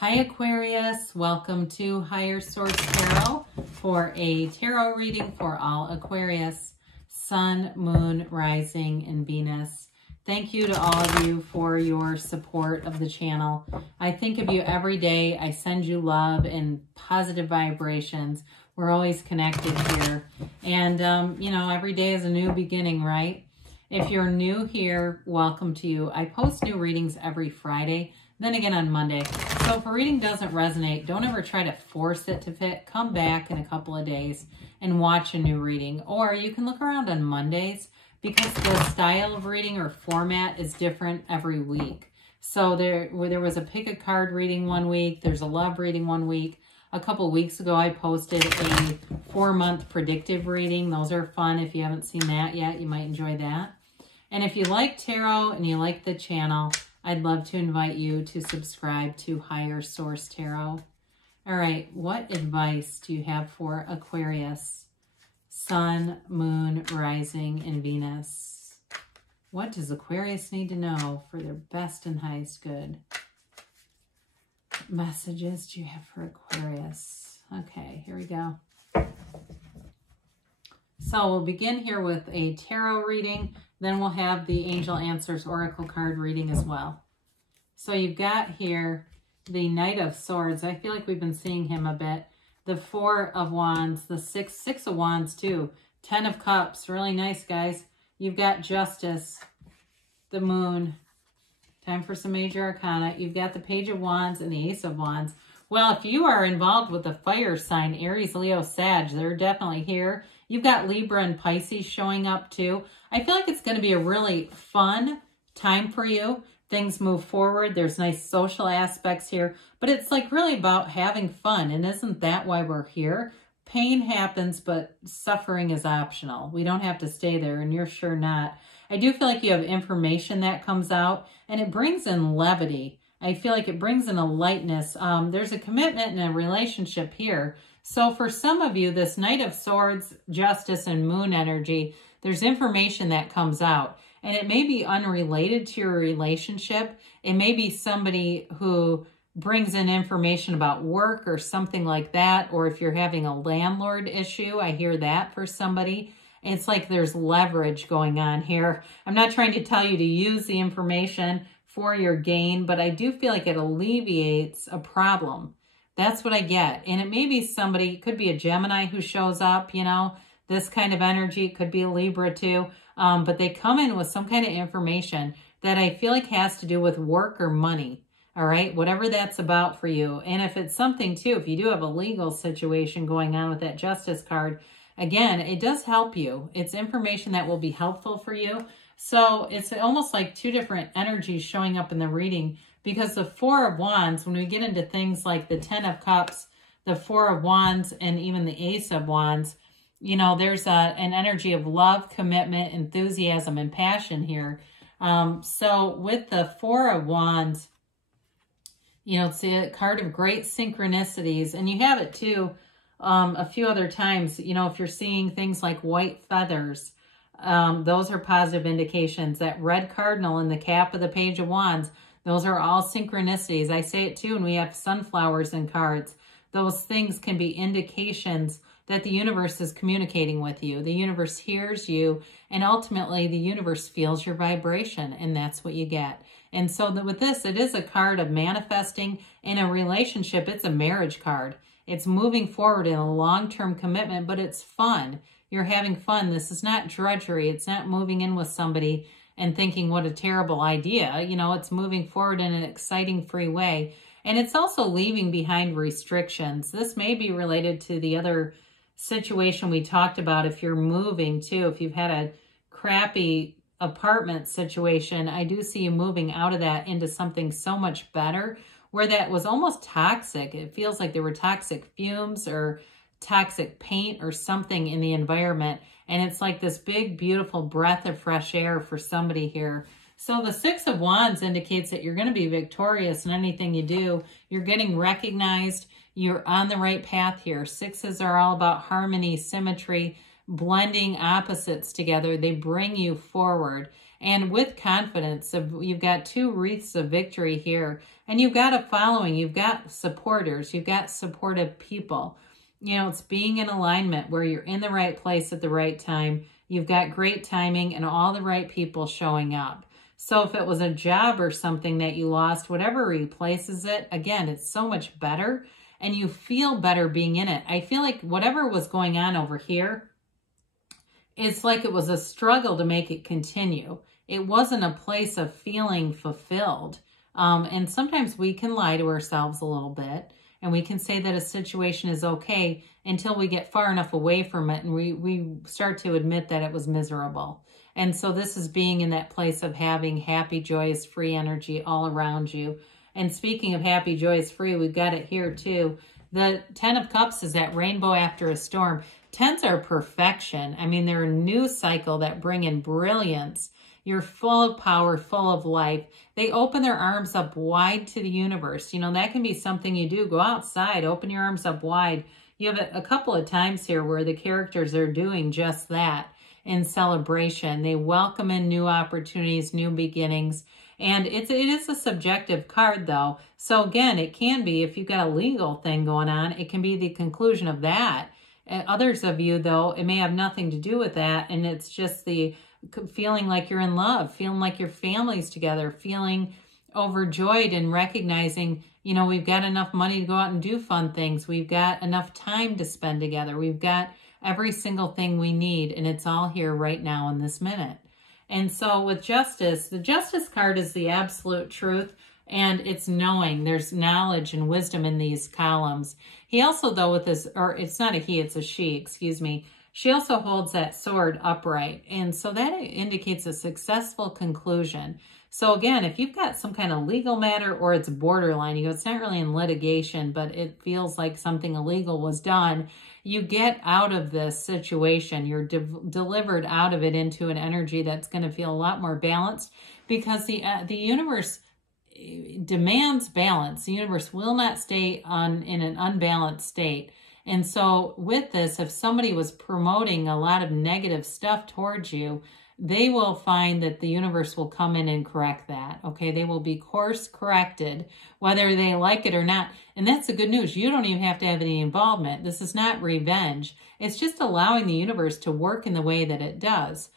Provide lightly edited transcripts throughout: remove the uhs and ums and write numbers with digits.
Hi Aquarius, welcome to Higher Source Tarot for a tarot reading for all Aquarius, Sun, Moon, Rising, and Venus. Thank you to all of you for your support of the channel. I think of you every day. I send you love and positive vibrations. We're always connected here. And, you know, every day is a new beginning, right? If you're new here, welcome to you. I post new readings every Friday, then again on Monday. So if a reading doesn't resonate, don't ever try to force it to fit. Come back in a couple of days and watch a new reading. Or you can look around on Mondays because the style of reading or format is different every week. So there was a pick a card reading one week. There's a love reading one week. A couple of weeks ago, I posted a 4-month predictive reading. Those are fun. If you haven't seen that yet, you might enjoy that. And if you like tarot and you like the channel, I'd love to invite you to subscribe to Higher Source Tarot. All right, what advice do you have for Aquarius, Sun, Moon, Rising, and Venus? What does Aquarius need to know for their best and highest good? What messages do you have for Aquarius? Okay, here we go. So we'll begin here with a tarot reading. Then we'll have the Angel Answers Oracle card reading as well. So you've got here the Knight of Swords. I feel like we've been seeing him a bit. The Four of Wands, the Six of Wands too. 10 of Cups, really nice, guys. You've got Justice, the Moon. Time for some major arcana. You've got the Page of Wands and the Ace of Wands. Well, if you are involved with the fire sign, Aries, Leo, Sag, they're definitely here. You've got Libra and Pisces showing up too. I feel like it's going to be a really fun time for you. Things move forward. There's nice social aspects here, but it's like really about having fun. And isn't that why we're here? Pain happens, but suffering is optional. We don't have to stay there, and you're sure not. I do feel like you have information that comes out, and it brings in levity. I feel like it brings in a lightness. There's a commitment and a relationship here. So for some of you, this Knight of Swords, Justice, and Moon energy, there's information that comes out. And it may be unrelated to your relationship. It may be somebody who brings in information about work or something like that. Or if you're having a landlord issue, I hear that for somebody. It's like there's leverage going on here. I'm not trying to tell you to use the information for your gain, but I do feel like it alleviates a problem. That's what I get. And it may be somebody, it could be a Gemini who shows up, you know, this kind of energy. It could be a Libra too. But they come in with some kind of information that I feel like has to do with work or money. All right, whatever that's about for you. And if it's something too, if you do have a legal situation going on with that Justice card, again, it does help you. It's information that will be helpful for you. So it's almost like two different energies showing up in the reading, because the Four of Wands, when we get into things like the 10 of Cups, the Four of Wands, and even the Ace of Wands, you know, there's an energy of love, commitment, enthusiasm, and passion here. So with the Four of Wands, you know, it's a card of great synchronicities, and you have it too a few other times. You know, if you're seeing things like white feathers, those are positive indications. That red cardinal in the cap of the Page of Wands, those are all synchronicities. I say it too, and we have sunflowers in cards. Those things can be indications that the universe is communicating with you. The universe hears you, and ultimately the universe feels your vibration, and that's what you get. And so with this, it is a card of manifesting in a relationship. It's a marriage card. It's moving forward in a long-term commitment, but it's fun. You're having fun. This is not drudgery. It's not moving in with somebody and thinking what a terrible idea. You know, it's moving forward in an exciting, free way. And it's also leaving behind restrictions. This may be related to the other situation we talked about. If you're moving too, if you've had a crappy apartment situation, I do see you moving out of that into something so much better, where that was almost toxic. It feels like there were toxic fumes or toxic paint or something in the environment. And it's like this big, beautiful breath of fresh air for somebody here. So the Six of Wands indicates that you're going to be victorious in anything you do. You're getting recognized. You're on the right path here. Sixes are all about harmony, symmetry, blending opposites together. They bring you forward. and with confidence. You've got 2 wreaths of victory here, and you've got a following. You've got supporters. You've got supportive people. You know, it's being in alignment where you're in the right place at the right time. You've got great timing and all the right people showing up. So if it was a job or something that you lost, whatever replaces it, again, it's so much better and you feel better being in it. I feel like whatever was going on over here, it's like it was a struggle to make it continue. It wasn't a place of feeling fulfilled. And sometimes we can lie to ourselves a little bit, and we can say that a situation is okay until we get far enough away from it and we start to admit that it was miserable. And so this is being in that place of having happy, joyous, free energy all around you. And speaking of happy, joyous, free, we've got it here too. The 10 of Cups is that rainbow after a storm. 10s are perfection. I mean, they're a new cycle that bring in brilliance. You're full of power, full of life. They open their arms up wide to the universe. You know, that can be something you do. Go outside, open your arms up wide. You have a couple of times here where the characters are doing just that in celebration. They welcome in new opportunities, new beginnings. And it is a subjective card, though. So again, it can be, if you've got a legal thing going on, it can be the conclusion of that. Others of you, though, it may have nothing to do with that. And it's just the feeling like you're in love, feeling like your family's together, feeling overjoyed and recognizing, you know, we've got enough money to go out and do fun things. We've got enough time to spend together. We've got every single thing we need, and it's all here right now in this minute. And so with Justice, the Justice card is the absolute truth, and it's knowing. There's knowledge and wisdom in these columns. He also, though, with this, or it's not a he, it's a she, excuse me. She also holds that sword upright, and so that indicates a successful conclusion. So again, if you've got some kind of legal matter or it's borderline, you go, it's not really in litigation, but it feels like something illegal was done, you get out of this situation. You're delivered out of it into an energy that's going to feel a lot more balanced, because the universe demands balance. The universe will not stay in an unbalanced state. And so with this, if somebody was promoting a lot of negative stuff towards you, they will find that the universe will come in and correct that, okay? They will be course corrected, whether they like it or not. And that's the good news. You don't even have to have any involvement. This is not revenge. It's just allowing the universe to work in the way that it does.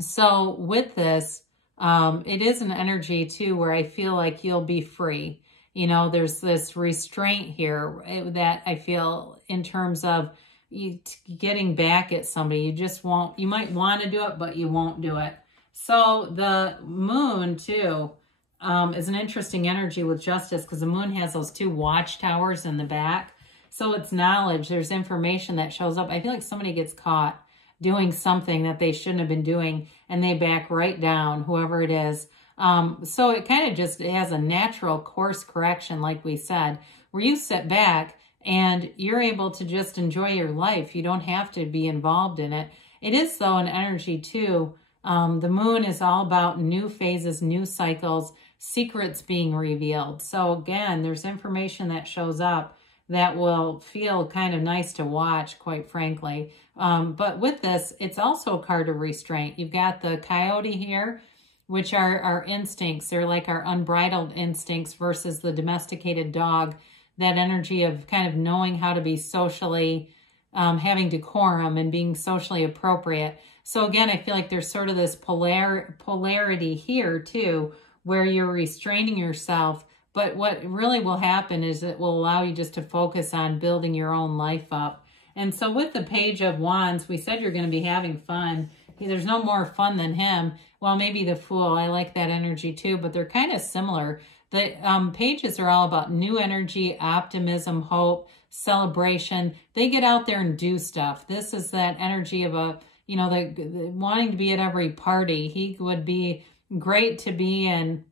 So with this, it is an energy too where I feel like you'll be free. You know, there's this restraint here that I feel in terms of you getting back at somebody. You just won't, you might want to do it, but you won't do it. So the moon too is an interesting energy with Justice, because the moon has those 2 watchtowers in the back. So it's knowledge. There's information that shows up. I feel like somebody gets caught doing something that they shouldn't have been doing, and they back right down, whoever it is. So it kind of just has a natural course correction, like we said, where you sit back and you're able to just enjoy your life. You don't have to be involved in it. It is, though, an energy, too. The moon is all about new phases, new cycles, secrets being revealed. So, again, there's information that shows up that will feel kind of nice to watch, quite frankly. But with this, it's also a card of restraint. You've got the coyote here, which are our instincts. They're like our unbridled instincts versus the domesticated dog. That energy of kind of knowing how to be socially, having decorum and being socially appropriate. So again, I feel like there's sort of this polarity here too, where you're restraining yourself. But what really will happen is it will allow you just to focus on building your own life up. And so with the Page of Wands, we said you're going to be having fun. There's no more fun than him. Well, maybe the Fool. I like that energy too, but they're kind of similar. The pages are all about new energy, optimism, hope, celebration. They get out there and do stuff. This is that energy of a, you know, the wanting to be at every party. He would be great to be in.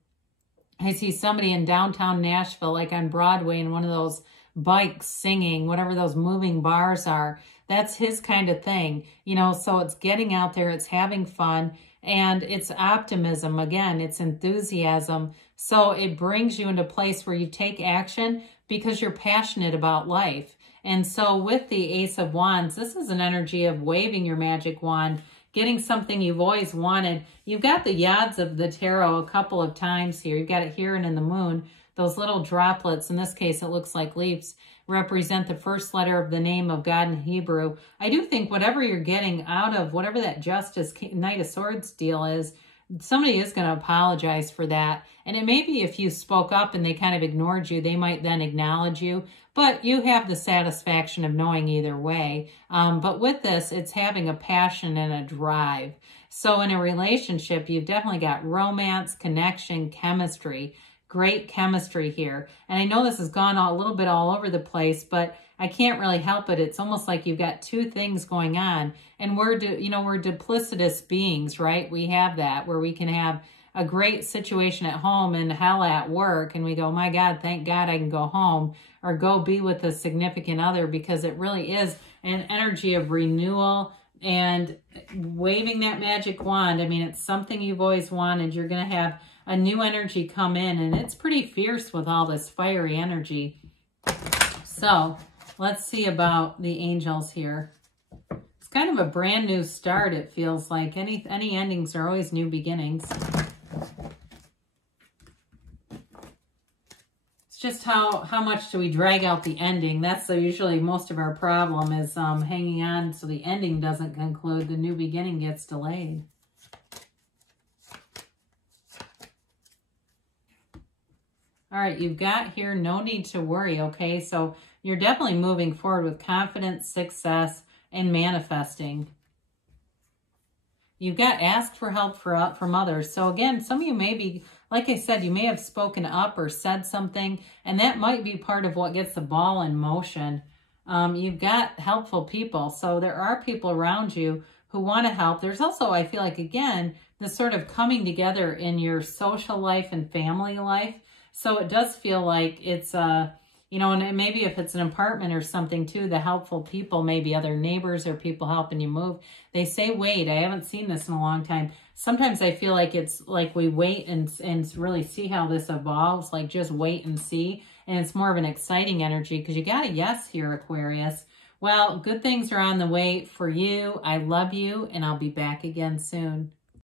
I see somebody in downtown Nashville, like on Broadway, in one of those bikes singing, whatever those moving bars are. That's his kind of thing, you know, so it's getting out there, it's having fun, and it's optimism. Again, it's enthusiasm. So it brings you into a place where you take action because you're passionate about life. And so with the Ace of Wands, this is an energy of waving your magic wand, getting something you've always wanted. You've got the yads of the tarot a couple of times here. You've got it here and in the moon. Those little droplets, in this case, it looks like leaves, represent the first letter of the name of God in Hebrew. I do think whatever you're getting out of whatever that Justice Knight of Swords deal is, somebody is going to apologize for that. And it may be if you spoke up and they kind of ignored you, they might then acknowledge you. But you have the satisfaction of knowing either way. But with this, it's having a passion and a drive. So in a relationship, you've definitely got romance, connection, chemistry. Great chemistry here. And I know this has gone a little bit all over the place, but I can't really help it. It's almost like you've got two things going on. And we're duplicitous beings, right? We have that where we can have a great situation at home and hell at work. And we go, my God, thank God I can go home or go be with a significant other, because it really is an energy of renewal and waving that magic wand. I mean, it's something you've always wanted. You're going to have a new energy come in, and it's pretty fierce with all this fiery energy. So let's see about the angels here. It's kind of a brand new start, it feels like. Any endings are always new beginnings. It's just how much do we drag out the ending? That's usually most of our problem is hanging on so the ending doesn't conclude. The new beginning gets delayed. All right, you've got here no need to worry, okay? So you're definitely moving forward with confidence, success, and manifesting. You've got asked for help from others. So again, some of you may be, like I said, you may have spoken up or said something, and that might be part of what gets the ball in motion. You've got helpful people. So there are people around you who want to help. There's also, I feel like, again, this sort of coming together in your social life and family life. So it does feel like it's, and maybe if it's an apartment or something too, the helpful people, maybe other neighbors or people helping you move. They say, wait, I haven't seen this in a long time. Sometimes I feel like it's like we wait and really see how this evolves, like just wait and see. And it's more of an exciting energy because you got a yes here, Aquarius. Well, good things are on the way for you. I love you, and I'll be back again soon.